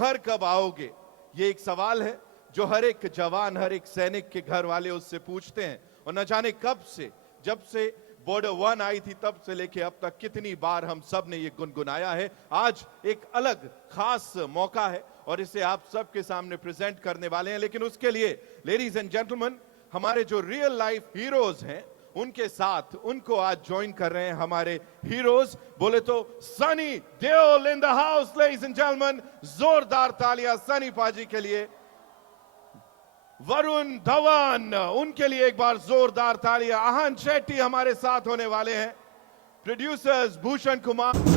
घर कब आओगे, ये एक सवाल है जो हर एक जवान, हर एक सैनिक के घर वाले उससे पूछते हैं। और न जाने कब से, जब से बॉर्डर 1 आई थी तब से लेके अब तक कितनी बार हम सब ने ये गुनगुनाया है। आज एक अलग खास मौका है और इसे आप सबके सामने प्रेजेंट करने वाले हैं। लेकिन उसके लिए लेडीज एंड जेंटलमैन, हमारे जो रियल लाइफ हीरोज हैं उनके साथ उनको आज ज्वाइन कर रहे हैं हमारे हीरोज। बोले तो Sunny Deol in the house, ladies and gentleman, जोरदार तालियां सनी पाजी के लिए। वरुण धवन, उनके लिए एक बार जोरदार तालियां। आहन शेट्टी हमारे साथ होने वाले हैं। Producers Bhushan Kumar,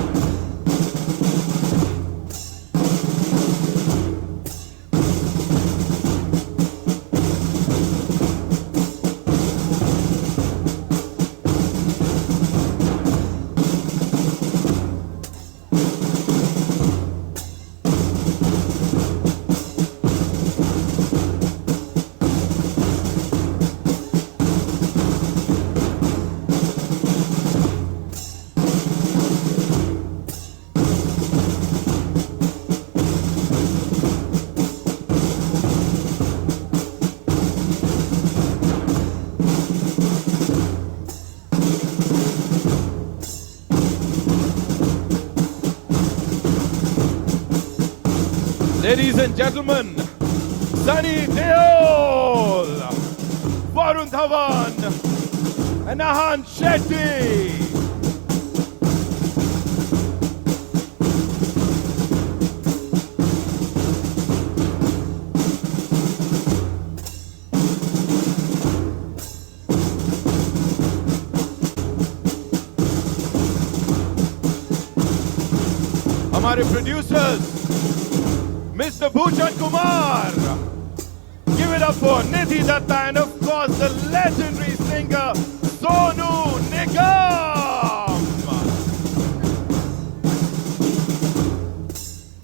ladies and gentlemen, Sunny Deol, Varun Dhawan, and Ahan Shetty. हमारे producers Mr. Bhushan Kumar. Give it up for Nidhi Datta and of course the legendary singer Sonu Nigam.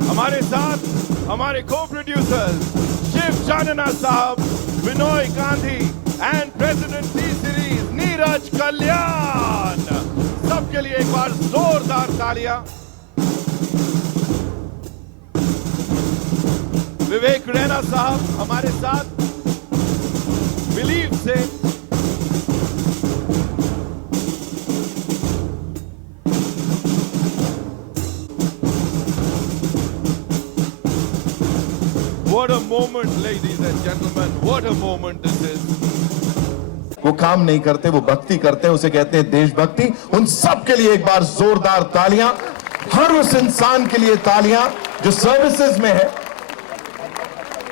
हमारे साथ हमारे co-producers शिव चानना साहब, Vinoy Gandhi and President T Series Neeraj कल्याण। सबके लिए एक बार जोरदार तालियां। विवेक रैना साहब हमारे साथ बिलीव से। What a moment, ladies and gentlemen, what a moment this is. वो काम नहीं करते, वो भक्ति करते हैं, उसे कहते हैं देशभक्ति। उन सब के लिए एक बार जोरदार तालियां। हर उस इंसान के लिए तालियां जो सर्विसेज में है,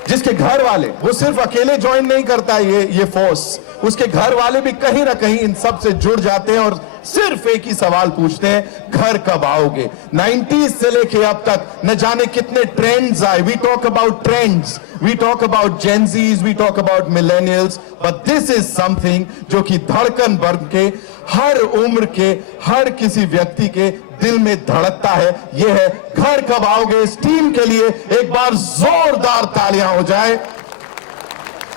जिसके घर वाले, वो सिर्फ अकेले ज्वाइन नहीं करता है ये फोर्स, उसके घर वाले भी कहीं ना कहीं इन सब से जुड़ जाते हैं और सिर्फ एक ही सवाल पूछते हैं, घर कब आओगे। 90s से लेके अब तक न जाने कितने ट्रेंड्स आए। We talk about trends, we talk about Gen Zs, we talk about millennials, but this is something जो कि धड़कन वर्ग के, हर उम्र के, हर किसी व्यक्ति के दिल में धड़कता है। यह है घर कब आओगे। इस टीम के लिए एक बार जोरदार तालियां हो जाए।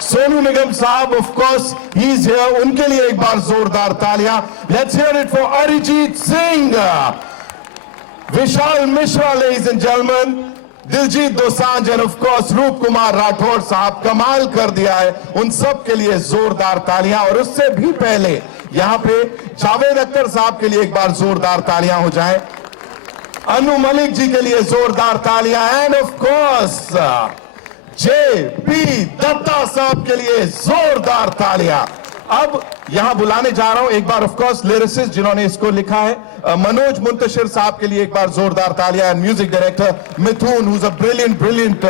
सोनू निगम साहब, of course he is here, उनके लिए एक बार जोरदार तालियां। Let's hear it for Arijit Singh, Vishal Mishra, ladies and gentleman, Diljit Dosanjh and of course रूप कुमार राठौर साहब, कमाल कर दिया है। उन सब के लिए जोरदार तालियां। और उससे भी पहले यहां पे जावेद अख्तर साहब के लिए एक बार जोरदार तालियां हो जाएं। अनु मलिक जी के लिए जोरदार तालियां। And of course JP Datta साहब के लिए जोरदार तालियां। अब यहां बुलाने जा रहा हूं एक बार ऑफ कोर्स लिरिसिस्ट जिन्होंने इसको लिखा है, मनोज मुंतशिर साहब के लिए एक बार जोरदार तालियां। And music director Mithun, who is a brilliant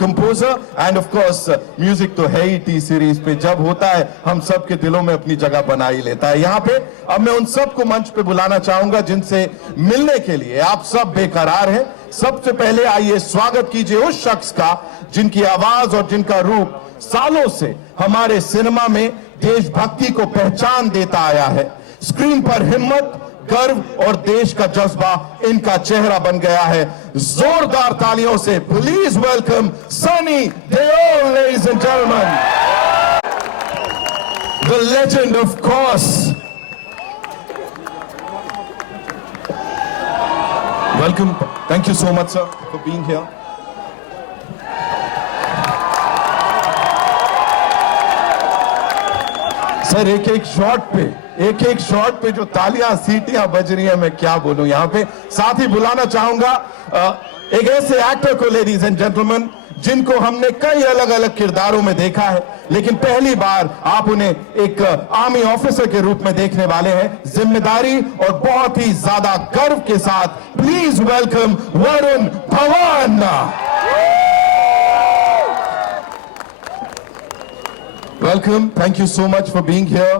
composer. And of course music तो है ही टी सीरीज पे, जब होता है हम सब के दिलों में अपनी जगह बना ही लेता है। यहां पे अब मैं उन सबको मंच पे बुलाना चाहूंगा जिनसे मिलने के लिए आप सब बेकरार हैं। सबसे पहले आइए स्वागत कीजिए उस शख्स का जिनकी आवाज और जिनका रूप सालों से हमारे सिनेमा में देशभक्ति को पहचान देता आया है। स्क्रीन पर हिम्मत, गर्व और देश का जज्बा इनका चेहरा बन गया है। जोरदार तालियों से please welcome Sunny Deol, ladies and gentleman, the legend of course. Welcome, thank you so much sir for being here. Sir एक एक शॉट पे जो तालियां सीटियां बज रही हैं, मैं क्या बोलूं यहां पे। साथ ही बुलाना चाहूंगा एक ऐसे एक्टर को, लेडीज एंड जेंटलमैन, जिनको हमने कई अलग अलग किरदारों में देखा है, लेकिन पहली बार आप उन्हें एक आर्मी ऑफिसर के रूप में देखने वाले हैं। जिम्मेदारी और बहुत ही ज्यादा गर्व के साथ please welcome Varun Dhawan. Welcome, thank you so much for being here.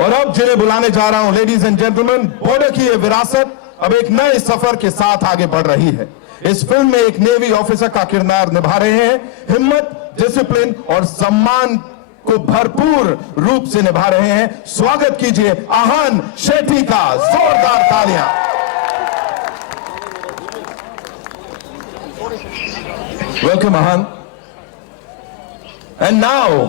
और अब जिन्हें बुलाने जा रहा हूं, लेडीज एंड जेंटलमैन, बॉर्डर की ये विरासत अब एक नए सफर के साथ आगे बढ़ रही है। इस फिल्म में एक नेवी ऑफिसर का किरदार निभा रहे हैं। हिम्मत, डिसिप्लिन और सम्मान को भरपूर रूप से निभा रहे हैं। स्वागत कीजिए आहान शेट्टी का। जोरदार तालियां। Welcome Ahaan. एंड नाउ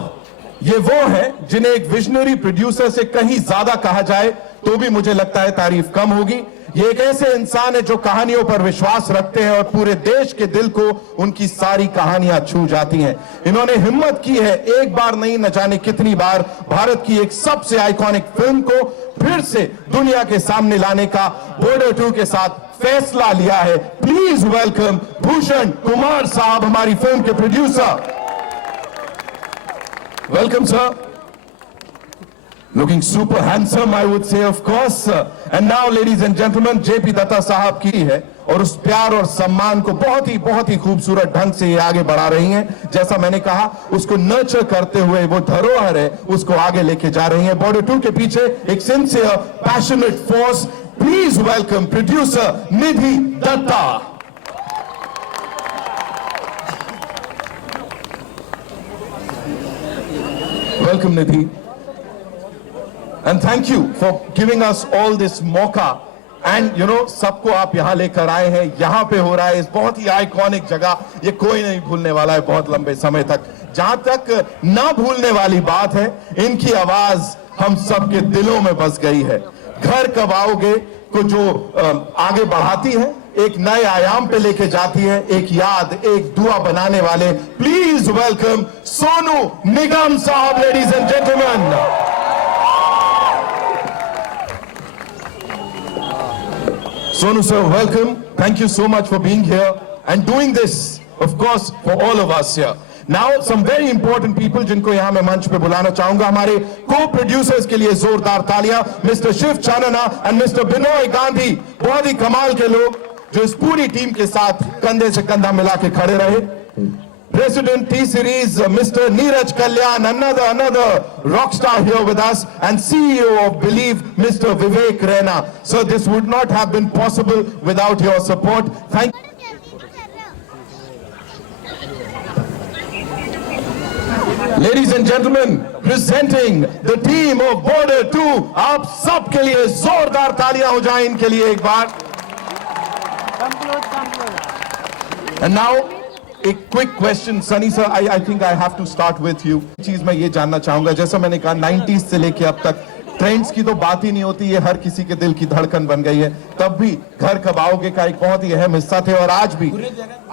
ये वो है जिन्हें एक विजनरी प्रोड्यूसर से कहीं ज्यादा कहा जाए तो भी मुझे लगता है तारीफ कम होगी। ये एक ऐसे इंसान है जो कहानियों पर विश्वास रखते हैं और पूरे देश के दिल को उनकी सारी कहानियां छू जाती हैं। इन्होंने हिम्मत की है एक बार नहीं, न जाने कितनी बार, भारत की एक सबसे आइकॉनिक फिल्म को फिर से दुनिया के सामने लाने का बॉर्डर 2 के साथ फैसला लिया है। प्लीज वेलकम भूषण कुमार साहब, हमारी फिल्म के producer. Welcome, sir. Looking super handsome, I would say, of course. And now, ladies and gentlemen, JP Datta साहब की है और उस प्यार और सम्मान को बहुत ही खूबसूरत ढंग से ये आगे बढ़ा रही हैं। जैसा मैंने कहा, उसको नर्चर करते हुए वो धरोहर है, उसको आगे लेके जा रही हैं। बॉर्डर 2 के पीछे एक sincere, passionate force. Please welcome producer Nidhi Datta. Welcome Nidhi, and thank you for giving us all this मौका। and you know, सबको आप यहाँ लेकर आए हैं, यहाँ पे हो रहा है इस बहुत ही आइकॉनिक जगह, ये कोई नहीं भूलने वाला है बहुत लंबे समय तक। जहां तक ना भूलने वाली बात है, इनकी आवाज हम सबके दिलों में बस गई है। घर कब आओगे को जो आगे बढ़ाती है, एक नए आयाम पे लेके जाती है, एक याद, एक दुआ बनाने वाले। प्लीज वेलकम सोनू निगम साहब, ladies and gentleman. Sonu sir, welcome. Thank you so much for being here and doing this, of course, for all of us here. Now, some very important people जिनको यहाँ मैं मंच पे बुलाना चाहूंगा। हमारे co-producers के लिए जोरदार तालियां। Mr. Shiv Chanana and Mr. Binoy Gandhi, बहुत ही कमाल के लोग जो इस पूरी टीम के साथ कंधे से कंधा मिला के खड़े रहे। President T Series, Mr. Neeraj Kalyan, another rock star here with us, and CEO of Believe, Mr. Vivek Raina. So this would not have been possible without your support. Thank you. Ladies and gentlemen, presenting the team of Border 2, आप सब के लिए जोरदार तालियां हो जाएं इनके लिए एक बार। And now, a quick question, Sunny sir, I think I have to start with you. चीज मैं ये जानना चाहूंगा, जैसा मैंने कहा 90s से लेके अब तक ट्रेंड्स की तो बात ही नहीं होती, ये हर किसी के दिल की धड़कन बन गई है। तब भी घर कब आओगे का एक बहुत ही अहम हिस्सा थे और आज भी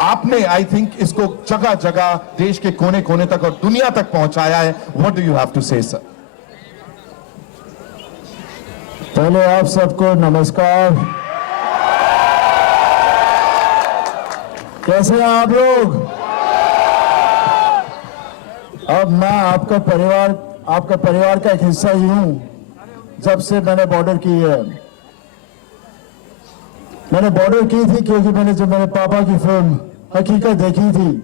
आपने आई थिंक इसको जगह जगह देश के कोने कोने तक और दुनिया तक पहुंचाया है। What do you have to say sir? पहले आप सबको नमस्कार। कैसे हैं आप लोग? अब मैं आपका परिवार का एक हिस्सा ही हूं। जब से मैंने बॉर्डर की है, मैंने बॉर्डर की थी क्योंकि मैंने जब मेरे पापा की फिल्म हकीकत देखी थी,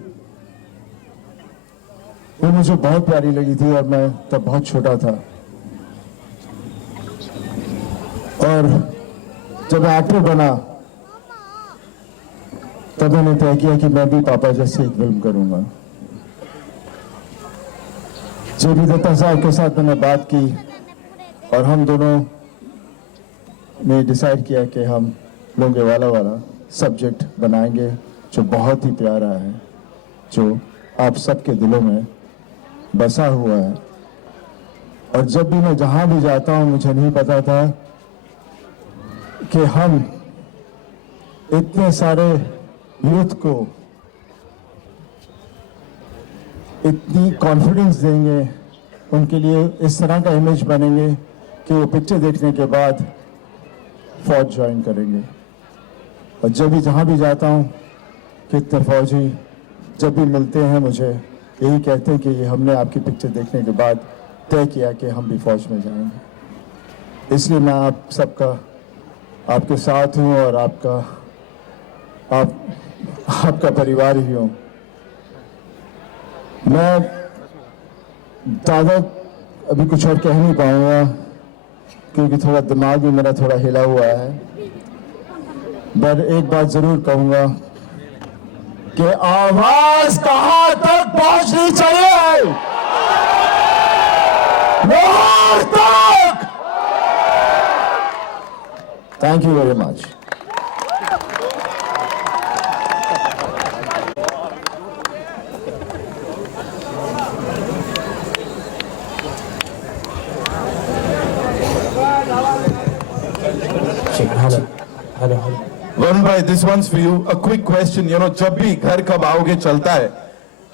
वो मुझे बहुत प्यारी लगी थी और मैं तब बहुत छोटा था। और जब मैं एक्टर बना तब मैंने तय किया कि मैं भी पापा जैसे एक फिल्म करूंगा। जेबी दत्ता साहब के साथ मैंने बात की और हम दोनों ने डिसाइड किया कि हम लोंगेवाला वाला सब्जेक्ट बनाएंगे जो बहुत ही प्यारा है, जो आप सबके दिलों में बसा हुआ है। और जब भी मैं जहां भी जाता हूं, मुझे नहीं पता था कि हम इतने सारे यूथ को इतनी कॉन्फिडेंस देंगे, उनके लिए इस तरह का इमेज बनेंगे कि वो पिक्चर देखने के बाद फौज ज्वाइन करेंगे। और जब भी जहां भी जाता हूं, कितने फौजी जब भी मिलते हैं मुझे यही कहते हैं कि ये हमने आपकी पिक्चर देखने के बाद तय किया कि हम भी फौज में जाएंगे। इसलिए मैं आप सबका आपके साथ हूं और आपका परिवार ही हूं। मैं ज़्यादा अभी कुछ और कह नहीं पाऊंगा क्योंकि थोड़ा दिमाग भी मेरा थोड़ा हिला हुआ है। पर एक बात जरूर कहूंगा कि आवाज कहां तक पहुंचनी चाहिए? लाहौर तक। Thank you very much. Hello Varun भाई, this one's for you. A quick question, जब भी घर कब आओगे चलता है,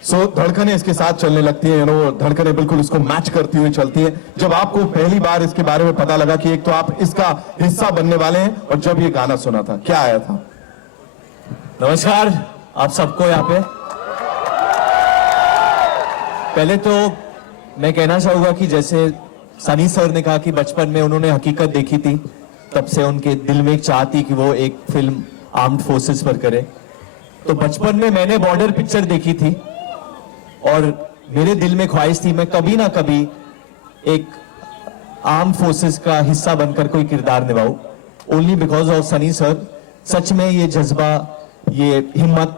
सो धड़कनें इसके साथ चलने लगती है, धड़कनें बिल्कुल इसको मैच करती हुई चलती है। जब आपको पहली बार इसके बारे में पता लगा कि एक तो आप इसका हिस्सा बनने वाले हैं, और जब ये गाना सुना था, क्या आया था? नमस्कार आप सबको यहाँ पे। पहले तो मैं कहना चाहूंगा कि जैसे सनी सर ने कहा कि बचपन में उन्होंने हकीकत देखी थी, तब से उनके दिल में एक चाह थी कि वो एक फिल्म आर्म्ड फोर्सेस पर करे। तो बचपन में मैंने बॉर्डर पिक्चर देखी थी और मेरे दिल में ख्वाहिश थी मैं कभी ना कभी एक आर्म्ड फोर्सेस का हिस्सा बनकर कोई किरदार निभाऊं। Only because of Sunny sir. सच में ये जज्बा, ये हिम्मत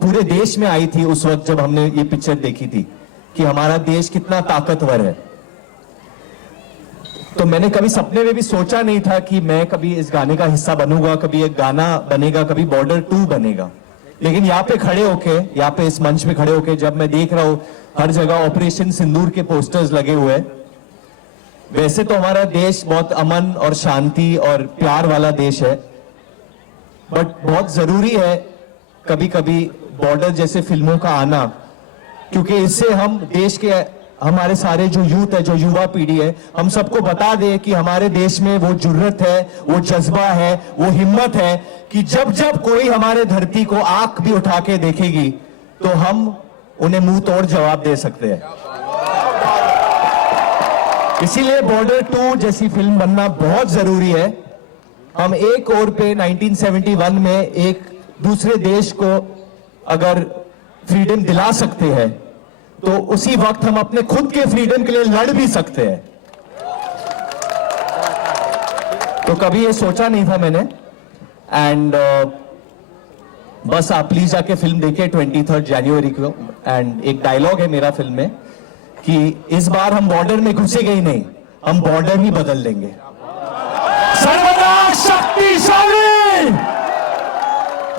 पूरे देश में आई थी उस वक्त जब हमने ये पिक्चर देखी थी कि हमारा देश कितना ताकतवर है। तो मैंने कभी सपने में भी सोचा नहीं था कि मैं कभी इस गाने का हिस्सा बनूंगा, कभी एक गाना बनेगा, कभी बॉर्डर 2 बनेगा। लेकिन यहाँ पे खड़े होके, यहाँ पे इस मंच पे खड़े होके जब मैं देख रहा हूं हर जगह ऑपरेशन सिंदूर के पोस्टर्स लगे हुए हैं। वैसे तो हमारा देश बहुत अमन और शांति और प्यार वाला देश है, बट बहुत जरूरी है कभी कभी बॉर्डर जैसे फिल्मों का आना, क्योंकि इससे हम देश के, हमारे सारे जो यूथ है, जो युवा पीढ़ी है, हम सबको बता दे कि हमारे देश में वो जुर्रत है, वो जज्बा है, वो हिम्मत है कि जब जब कोई हमारे धरती को आंख भी उठा के देखेगी तो हम उन्हें मुंह तोड़ जवाब दे सकते हैं। इसीलिए बॉर्डर 2 जैसी फिल्म बनना बहुत जरूरी है। हम एक ओर पे 1971 में एक दूसरे देश को अगर फ्रीडम दिला सकते हैं तो उसी वक्त हम अपने खुद के फ्रीडम के लिए लड़ भी सकते हैं। तो कभी ये सोचा नहीं था मैंने। एंड बस आप प्लीज जाके फिल्म देखिए 23 जनवरी को। एंड एक डायलॉग है मेरा फिल्म में कि इस बार हम बॉर्डर में घुसेंगे ही नहीं, हम बॉर्डर ही बदल देंगे। सर्वदा शक्तिशाली।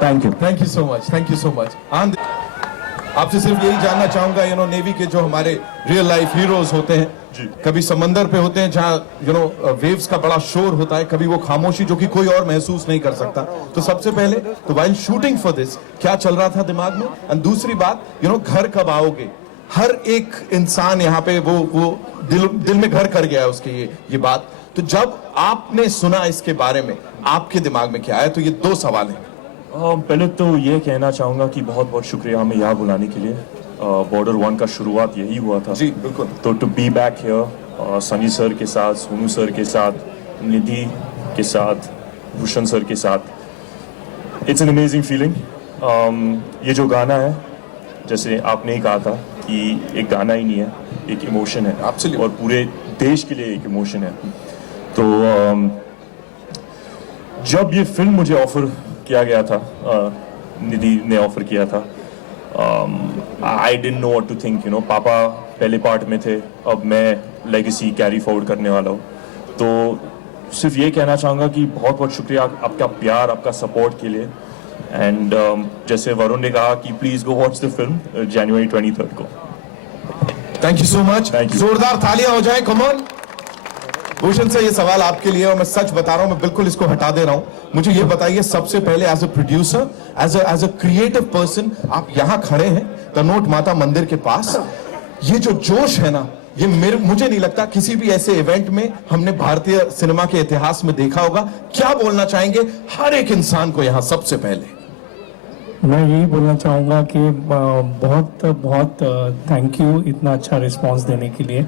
Thank you so much, thank you so much. आपसे सिर्फ यही जानना चाहूंगा, नेवी के जो हमारे रियल लाइफ हीरोज होते हैं, कभी समंदर पे होते हैं जहां वेव्स का बड़ा शोर होता है, कभी वो खामोशी जो कि कोई और महसूस नहीं कर सकता। तो सबसे पहले तो वाइल शूटिंग फॉर दिस क्या चल रहा था दिमाग में? एंड दूसरी बात, घर कब आओगे? हर एक इंसान यहाँ पे वो दिल में घर कर गया है उसकी ये बात। तो जब आपने सुना इसके बारे में, आपके दिमाग में क्या आया? तो ये 2 सवाल हैं। पहले तो ये कहना चाहूँगा कि बहुत बहुत शुक्रिया हमें यहाँ बुलाने के लिए। बॉर्डर 1 का शुरुआत यही हुआ था। जी बिल्कुल। तो to be back here Sunny sir के साथ, सोनू सर के साथ, निधि के साथ, भूषण सर के साथ, इट्स एन अमेजिंग फीलिंग। ये जो गाना है, जैसे आपने ही कहा था कि एक गाना ही नहीं है, एक इमोशन है। Absolutely. और पूरे देश के लिए एक इमोशन है। तो जब ये फिल्म मुझे ऑफर किया गया था, निधि ने ऑफर किया था, I didn't know what to think, you know. पापा पहले पार्ट में थे, अब मैं लेगेसी कैरी फॉरवर्ड करने वाला हूँ। तो सिर्फ ये कहना चाहूँगा कि बहुत बहुत शुक्रिया आपका प्यार, आपका सपोर्ट के लिए। एंड जैसे वरुण ने कहा कि please go watch the film January 23 को। Thank you so much. Thank you. जोरदार तालियां हो जाए, कम ऑन। भूषण से ये सवाल आपके लिए, और मैं सच बता रहा हूं, मैं बिल्कुल इसको हटा दे रहा हूं। मुझे ये बताइए सबसे पहले, as a producer, as a creative person, आप यहां खड़े हैं तनोट माता मंदिर के पास, ये जो जोश है ना, ये मुझे नहीं लगता किसी भी ऐसे इवेंट में हमने भारतीय सिनेमा के इतिहास में देखा होगा। क्या बोलना चाहेंगे हर एक इंसान को यहां सबसे पहले? मैं यही बोलना चाहूँगा कि बहुत बहुत थैंक यू इतना अच्छा रिस्पांस देने के लिए।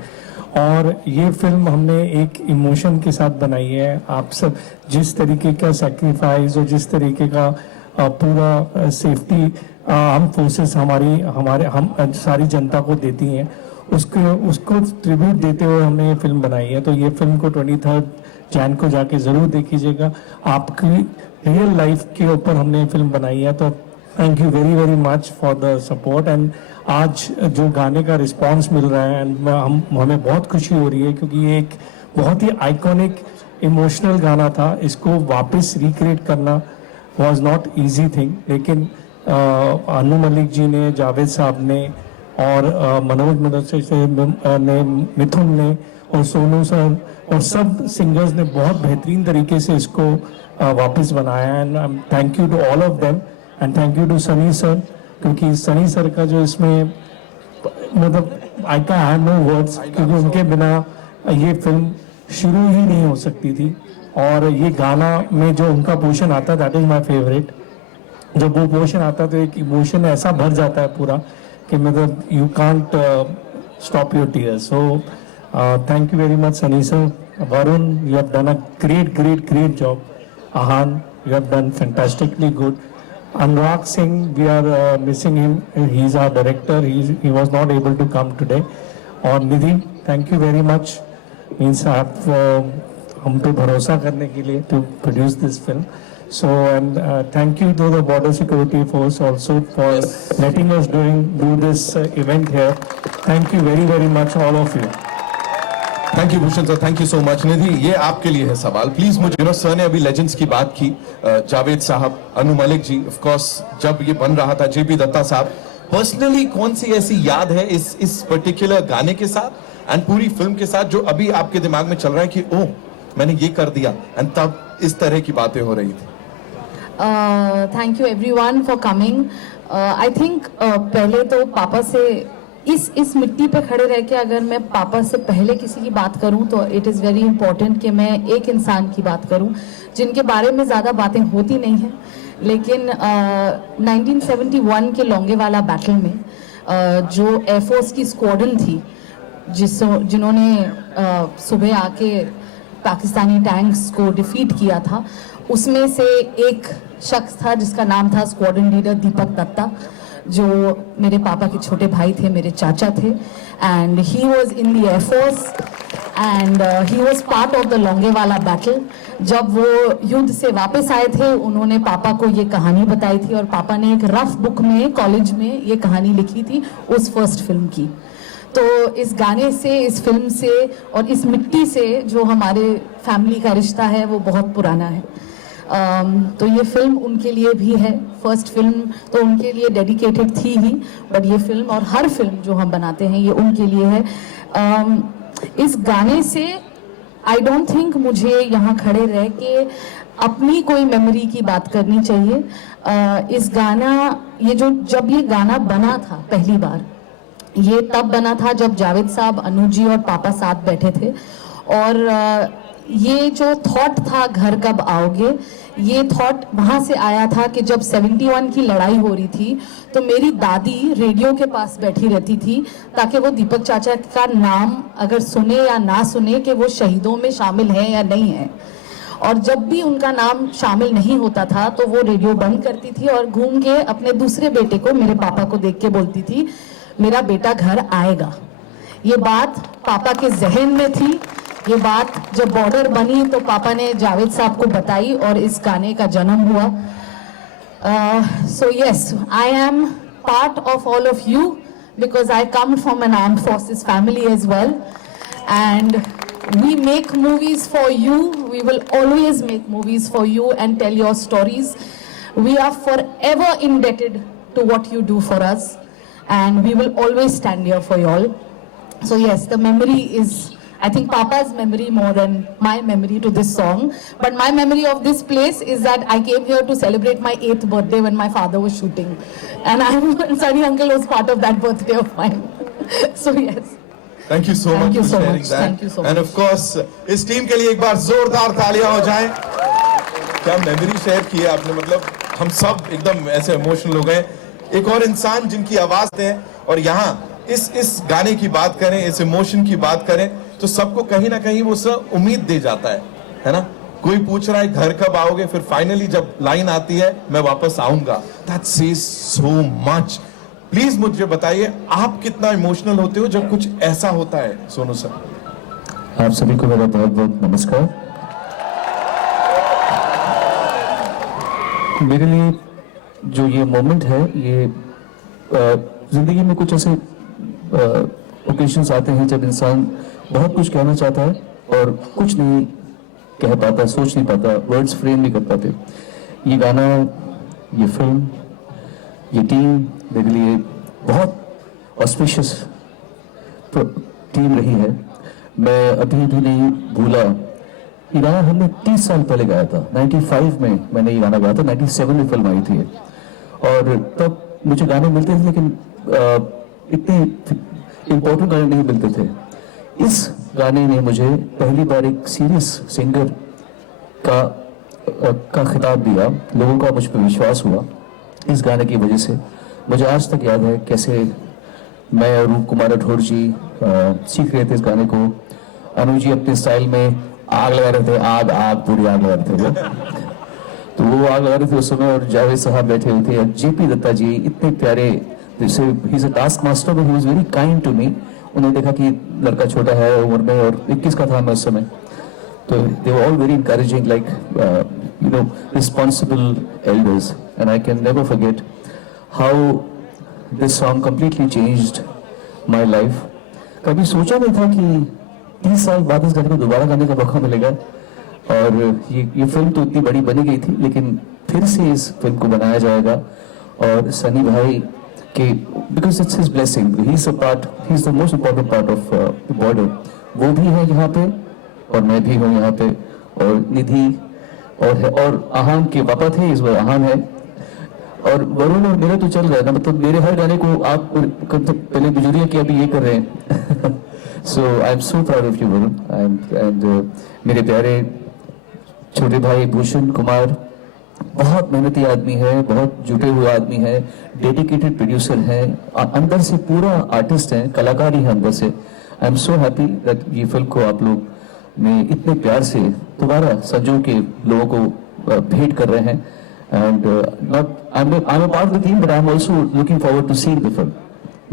और ये फिल्म हमने एक इमोशन के साथ बनाई है। आप सब जिस तरीके का सेक्रीफाइस और जिस तरीके का पूरा सेफ्टी हम फोर्सेस हम सारी जनता को देती हैं, उसको ट्रिब्यूट देते हुए हमने ये फिल्म बनाई है। तो ये फिल्म को 23 जैन को जाके ज़रूर देखिएगा। आपकी रियल लाइफ के ऊपर हमने ये फिल्म बनाई है। तो thank you very very much for the support. And आज जो गाने का रिस्पांस मिल रहा है, एंड हमें बहुत खुशी हो रही है, क्योंकि ये एक बहुत ही आइकॉनिक इमोशनल गाना था। इसको वापस रिक्रिएट करना वाज नॉट इजी थिंग, लेकिन अनु मलिक जी ने, जावेद साहब ने, और मनोज मदरसे ने, मिथुन ने, और सोनू सर, और सब सिंगर्स ने बहुत बेहतरीन तरीके से इसको वापस बनाया। And thank you to all of them, and thank you to Sunny sir, क्योंकि सनी सर का जो इसमें, मतलब I can have no words, क्योंकि उनके बिना ये फिल्म शुरू ही नहीं हो सकती थी। और ये गाना में जो उनका पोर्शन आता है, दैट इज माय फेवरेट। जब वो पोर्शन आता है तो एक इमोशन ऐसा भर जाता है पूरा कि मतलब you can't stop your tears. So thank you very much Sunny sir. Varun, you have done a great job. Ahan, you have done fantastically good. Anurag Singh, we are missing him. He is our director. He was not able to come today. और निधि, thank you very much. Means आप हम पे भरोसा करने के लिए to produce this film. So and thank you to the Border Security Force also for letting us do this event here. Thank you very very much all of you. Thank you Bhushan sir, thank you so much. Nidhi, ये आपके लिए है सवाल, please. मुझे sir ने अभी legends की बात की, जावेद साहब, अनु मलिक जी, ऑफ कोर्स जब ये बन रहा था, जेपी दत्ता साहब, पर्सनली कौन सी ऐसी याद है इस पर्टिकुलर गाने के साथ एंड पूरी फिल्म के साथ जो अभी आपके दिमाग में चल रहा है कि ओह मैंने ये कर दिया, एंड तब इस तरह की बातें हो रही थी? Thank you everyone for coming. I think पहले तो पापा से इस मिट्टी पे खड़े रह के अगर मैं पापा से पहले किसी की बात करूं तो इट इज़ वेरी इंपॉर्टेंट कि मैं एक इंसान की बात करूं जिनके बारे में ज़्यादा बातें होती नहीं हैं, लेकिन 1971 के लोंगेवाला बैटल में जो एयरफोर्स की स्क्वाड्रन थी जिन्होंने सुबह आके पाकिस्तानी टैंक्स को डिफीट किया था, उसमें से एक शख्स था जिसका नाम था स्क्वाड्रन लीडर दीपक दत्ता, जो मेरे पापा के छोटे भाई थे, मेरे चाचा थे। And he was in the air force and he was part of the Longewala battle. जब वो युद्ध से वापस आए थे, उन्होंने पापा को ये कहानी बताई थी, और पापा ने एक रफ बुक में कॉलेज में ये कहानी लिखी थी उस फर्स्ट फिल्म की। तो इस गाने से, इस फिल्म से और इस मिट्टी से जो हमारे फैमिली का रिश्ता है वो बहुत पुराना है। तो ये फिल्म उनके लिए भी है। फर्स्ट फिल्म तो उनके लिए डेडिकेटेड थी ही, बट ये फिल्म और हर फिल्म जो हम बनाते हैं ये उनके लिए है। इस गाने से आई डोंट थिंक मुझे यहाँ खड़े रह के अपनी कोई मेमोरी की बात करनी चाहिए। इस गाना जब ये गाना बना था पहली बार, ये तब बना था जब जावेद साहब, अनु जी और पापा साथ बैठे थे, और ये जो थॉट था घर कब आओगे, ये थॉट वहाँ से आया था कि जब 71 की लड़ाई हो रही थी तो मेरी दादी रेडियो के पास बैठी रहती थी ताकि वो दीपक चाचा का नाम अगर सुने या ना सुने कि वो शहीदों में शामिल है या नहीं है। और जब भी उनका नाम शामिल नहीं होता था तो वो रेडियो बंद करती थी और घूम के अपने दूसरे बेटे को, मेरे पापा को देख के बोलती थी, मेरा बेटा घर आएगा। ये बात पापा के जहन में थी। ये बात जब बॉर्डर बनी तो पापा ने जावेद साहब को बताई और इस गाने का जन्म हुआ। So yes, I am part of all of you because I come from an armed forces family as well, and we make movies for you. We will always make movies for you and tell your stories. We are forever indebted to what you do for us, and we will always stand here for you all. So yes, the memory is, I think, Papa's memory more than my memory to this song. But my memory of this place is that I came here to celebrate my 8th birthday when my father was shooting, and Sunny uncle was part of that birthday of mine. So yes. Thank you so much for sharing that, and of course इस team के लिए एक बार जोरदार तालियां हो जाएं। क्या memory share की है आपने, मतलब हम सब एकदम ऐसे इमोशनल हो गए। एक और इंसान जिनकी आवाज दें और यहाँ इस गाने की बात करें, इस इमोशन की बात करें, तो सबको कहीं ना कहीं वो सब उम्मीद दे जाता है ना। कोई पूछ रहा है घर कब आओगे, फिर फाइनली जब लाइन आती है मैं वापस आऊंगा, that says so much. Please मुझे बताइए आप कितना इमोशनल होते हो जब कुछ ऐसा होता है। सोनू सर, आप सभी को मेरा बहुत बहुत नमस्कार। मेरे लिए जो ये मोमेंट है, ये जिंदगी में कुछ ऐसे ओकेशंस आते हैं जब इंसान बहुत कुछ कहना चाहता है और कुछ नहीं कह पाता, सोच नहीं पाता, वर्ड्स फ्रेम नहीं कर पाते। ये गाना, ये फिल्म, ये टीम मेरे लिए बहुत ऑस्पिशियस टीम रही है। मैं अभी भी नहीं भूला, ये गाना हमने 30 साल पहले गाया था। 95 में मैंने ये गाना गाया था, 97 में फिल्म आई थी और तब मुझे गाने मिलते थे लेकिन इतने इम्पोर्टेंट गाने नहीं मिलते थे। इस गाने ने मुझे पहली बार एक सीरियस सिंगर का खिताब दिया, लोगों का मुझ पर विश्वास हुआ इस गाने की वजह से। मुझे आज तक याद है कैसे मैं और रूप कुमार राठौर जी सीख रहे थे इस गाने को। अनु जी अपने स्टाइल में आग लगा रहे थे, आग पूरी आग लगा रहे थे वो तो वो आग लगा रहे थे उस समय, और जावेद साहब बैठे हुए थे, और जेपी दत्ता जी इतने प्यारे, जैसे he is a task master but he was very kind to me. उन्होंने देखा कि लड़का छोटा है उम्र में और 21 का था मैं उस समय, तो they were all very encouraging, like you know responsible elders, and I can never forget how this song completely changed my life. कभी सोचा नहीं था कि 30 साल बाद इस गाने को दोबारा गाने का मौका मिलेगा, और ये फिल्म तो इतनी बड़ी बनी गई थी लेकिन फिर से इस फिल्म को बनाया जाएगा। और सनी भाई के, because it's his blessing, he is the most important part of the border. वो भी है यहाँ पे और मैं भी हूँ यहाँ पे, और निधि और आहान के पापा थे, इस बार आहान है, और वरुण और मेरे तो चल रहा है ना, मतलब मेरे हर गाने को आप पहले बिजुरिया की अभी ये कर रहे हैं so I am so proud of you Varun, and मेरे प्यारे छोटे भाई भूषण कुमार बहुत मेहनती आदमी है, बहुत जुटे हुए आदमी है, डेडिकेटेड प्रोड्यूसर है, अंदर से पूरा आर्टिस्ट है, कलाकार ही है अंदर से। आई एम सो हैप्पी दैट ये फिल्म को आप लोग ने इतने प्यार से दोबारा संजो के लोगों को भेंट कर रहे हैं, and not I am a part of the team but I am also looking forward to seeing the film.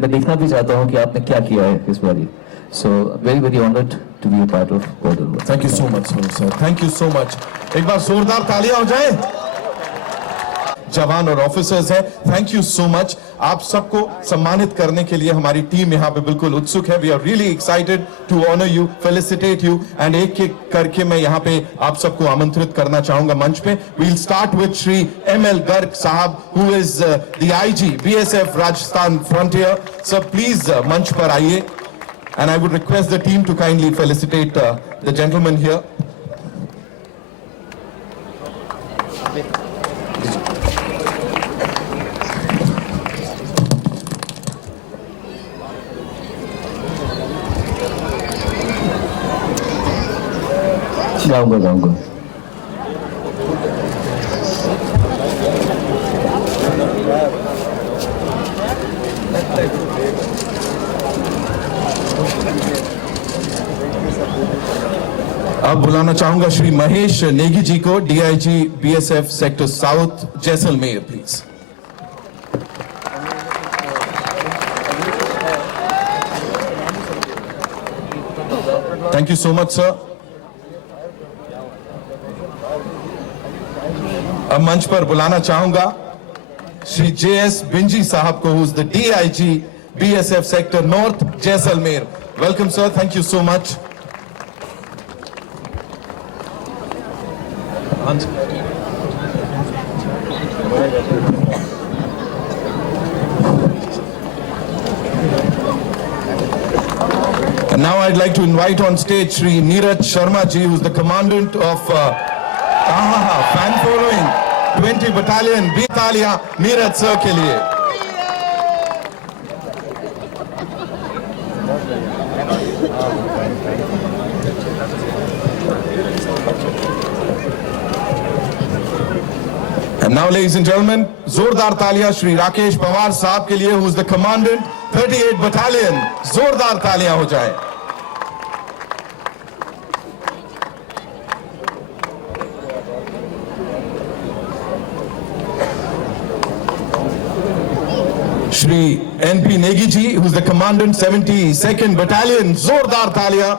मैं देखना भी चाहता हूँ कि आपने क्या किया है इस बार। So very very honored to be a part of Border. Thank you so much, sir. Thank you so much. एक बार जोरदार तालियां हो जाए। जवान और ऑफिसर्स हैं, थैंक यू सो मच। आप सबको सम्मानित करने के लिए हमारी टीम यहाँ पे बिल्कुल उत्सुक है। We are really excited to honour you, felicitate you, and एक एक करके मैं यहाँ पे आप सबको आमंत्रित करना चाहूंगा मंच पे। We'll start with Shri ML Garg sahab, who is the IG BSF Rajasthan frontier. Sir please मंच पर आइए, and I would request the team to kindly felicitate the gentleman here. गाऊंगा अब बुलाना चाहूंगा श्री महेश नेगी जी को, DIG BSF sector south Jaisalmer, please. Thank you so much sir. अब मंच पर बुलाना चाहूंगा श्री जेएस बिंजी साहब को, who is the DIG BSF sector north Jaisalmer. Welcome sir, thank you so much. And now I'd like to invite on stage Shri Neeraj Sharma ji, who's the commandant of fan following 20 battalion, Talia Neeraj sir ke liye. And now, ladies and gentlemen, जोरदार तालियां श्री राकेश पवार साहब के लिए, who is the commandant 38 battalion. जोरदार तालियां हो जाए। Shri NP Negi ji, who is the commandant 72nd battalion. जोरदार तालियां।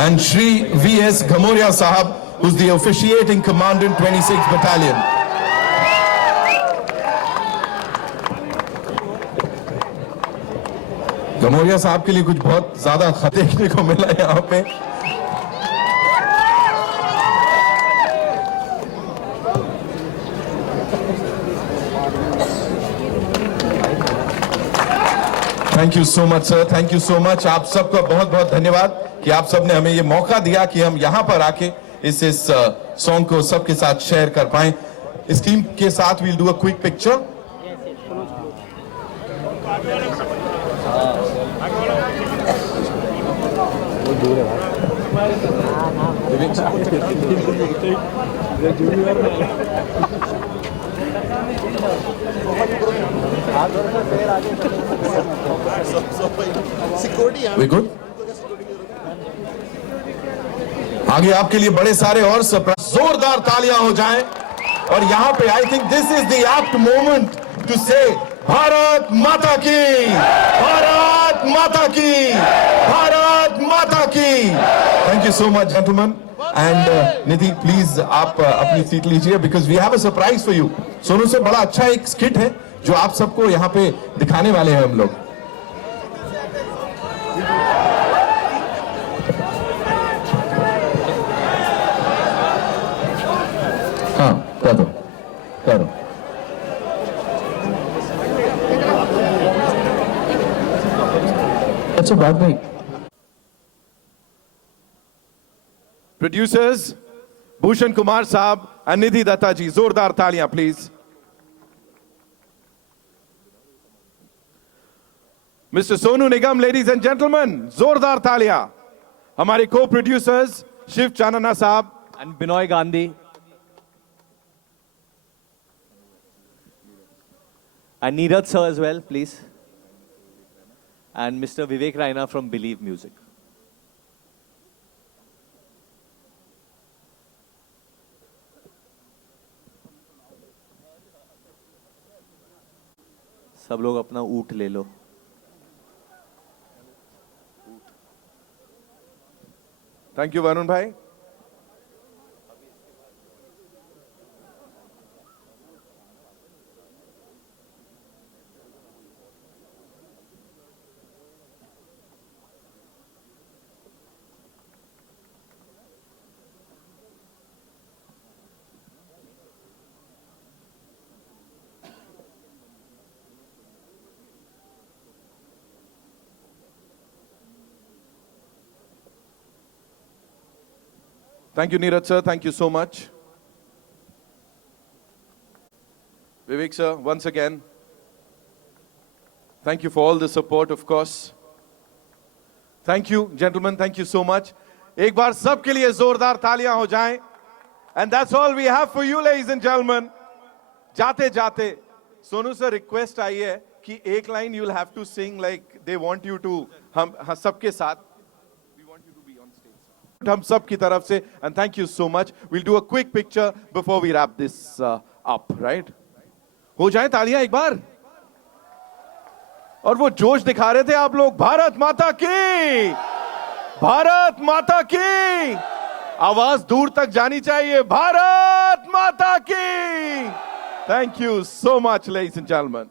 And Shri V.S. Ghamoria Sahab, who's the officiating commandant 26th battalion. गमोरिया साहब के लिए कुछ बहुत ज्यादा खत देखने को मिला यहाँ पे। Thank you so much sir, thank you so much. आप सबका बहुत बहुत धन्यवाद कि आप सबने हमें ये मौका दिया कि हम यहाँ पर आके इस सॉन्ग को सबके साथ शेयर कर पाएं। इस टीम के साथ we'll do a quick picture. We good? आगे आपके लिए बड़े सारे और सरप्राइज। जोरदार तालियां हो जाएं। और यहां पे I think this is the apt moment to say Bharat माता की, भारत माता की, भारत माता की। Thank you so much gentleman. And Nidhi please आप अपनी सीट लीजिए, because we have a surprise for you. Sonu से बड़ा अच्छा एक स्किट है जो आप सबको यहाँ पे दिखाने वाले हैं हम लोग। हाँ करो करो। अच्छा बात नहीं। प्रोड्यूसर्स भूषण कुमार साहब and निधि दत्ता जी, जोरदार तालियां please. Mister Sonu Nigam, ladies and gentleman, जोरदार तालियां। हमारे को प्रोड्यूसर्स शिव चानना साहब and Binoy Gandhi and Neeraj sir as well please, and mister Vivek Raina from believe music. सब लोग अपना ऊँट ले लो। थैंक यू वरुण भाई। Thank you, Neeraj sir. Thank you so much. Vivek sir, once again, thank you for all the support, of course. Thank you, gentlemen. Thank you so much. एक बार सबके लिए जोरदार तालियां हो जाएं. And that's all we have for you, ladies and gentlemen. जाते जाते Sonu sir request आई है कि एक line you'll have to sing like they want you to. हम सबके साथ. We want you to be on stage. हम सब की तरफ से, and thank you so much. We'll do a quick picture before we wrap this up, right? हो जाए तालियां एक बार. और वो जोश दिखा रहे थे आप लोग. भारत माता की, भारत माता की. आवाज दूर तक जानी चाहिए. भारत माता की. Thank you so much, ladies and gentlemen.